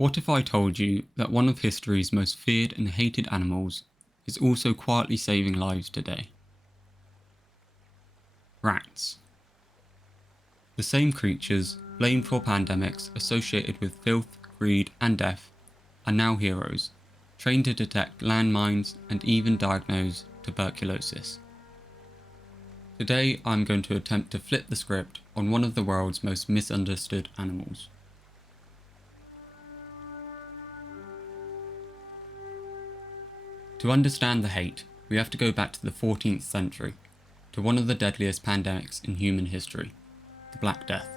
What if I told you that one of history's most feared and hated animals is also quietly saving lives today? Rats. The same creatures blamed for pandemics associated with filth, greed and death are now heroes, trained to detect landmines and even diagnose tuberculosis. Today I'm going to attempt to flip the script on one of the world's most misunderstood animals. To understand the hate, we have to go back to the 14th century, to one of the deadliest pandemics in human history, the Black Death.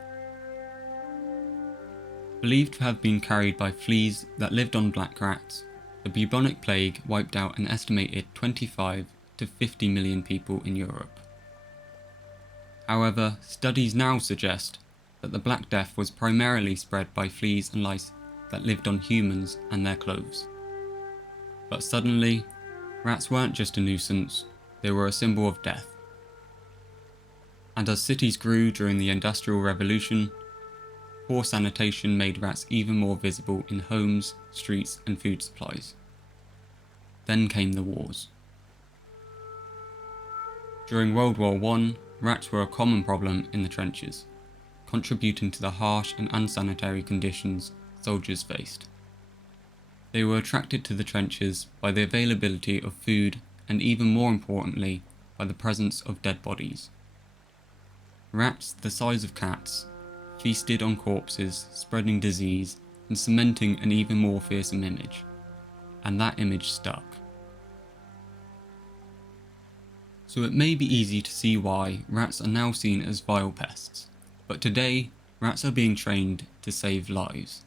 Believed to have been carried by fleas that lived on black rats, the bubonic plague wiped out an estimated 25 to 50 million people in Europe. However, studies now suggest that the Black Death was primarily spread by fleas and lice that lived on humans and their clothes. But suddenly, rats weren't just a nuisance, they were a symbol of death. And as cities grew during the Industrial Revolution, poor sanitation made rats even more visible in homes, streets and food supplies. Then came the wars. During World War I, rats were a common problem in the trenches, contributing to the harsh and unsanitary conditions soldiers faced. They were attracted to the trenches by the availability of food and, even more importantly, by the presence of dead bodies. Rats the size of cats feasted on corpses, spreading disease and cementing an even more fearsome image. And that image stuck. So it may be easy to see why rats are now seen as vile pests, but today rats are being trained to save lives.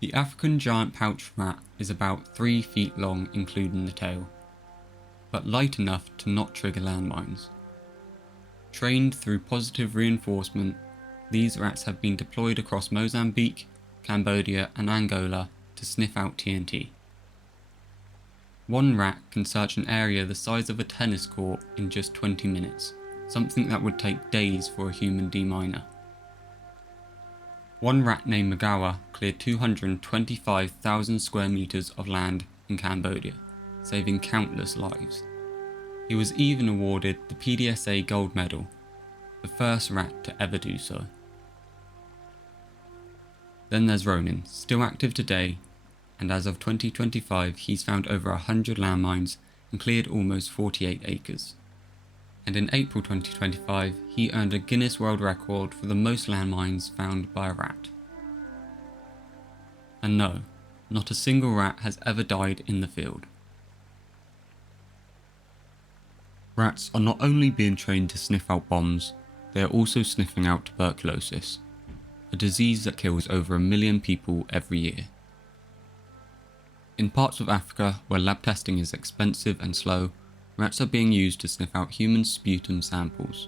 The African giant pouch rat is about 3 feet long including the tail, but light enough to not trigger landmines. Trained through positive reinforcement, these rats have been deployed across Mozambique, Cambodia and Angola to sniff out TNT. One rat can search an area the size of a tennis court in just 20 minutes, something that would take days for a human deminer. One rat named Magawa cleared 225,000 square meters of land in Cambodia, saving countless lives. He was even awarded the PDSA Gold Medal, the first rat to ever do so. Then there's Ronin, still active today, and as of 2025 he's found over 100 landmines and cleared almost 48 acres. And in April 2025 he earned a Guinness World Record for the most landmines found by a rat. And no, not a single rat has ever died in the field. Rats are not only being trained to sniff out bombs, they are also sniffing out tuberculosis, a disease that kills over 1 million people every year. In parts of Africa where lab testing is expensive and slow, rats are being used to sniff out human sputum samples.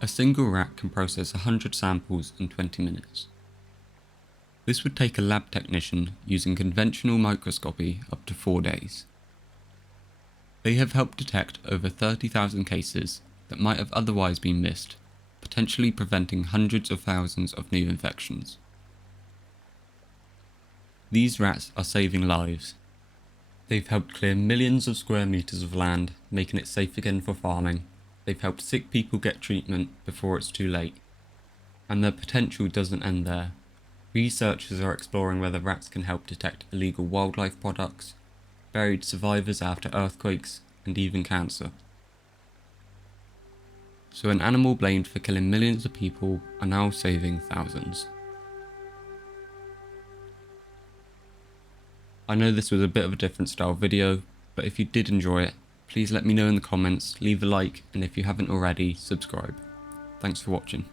A single rat can process 100 samples in 20 minutes. This would take a lab technician using conventional microscopy up to 4 days. They have helped detect over 30,000 cases that might have otherwise been missed, potentially preventing hundreds of thousands of new infections. These rats are saving lives. They've helped clear millions of square meters of land, making it safe again for farming. They've helped sick people get treatment before it's too late. And their potential doesn't end there. Researchers are exploring whether rats can help detect illegal wildlife products, buried survivors after earthquakes, and even cancer. So an animal blamed for killing millions of people are now saving thousands. I know this was a bit of a different style video, but if you did enjoy it, please let me know in the comments, leave a like, and if you haven't already, subscribe. Thanks for watching.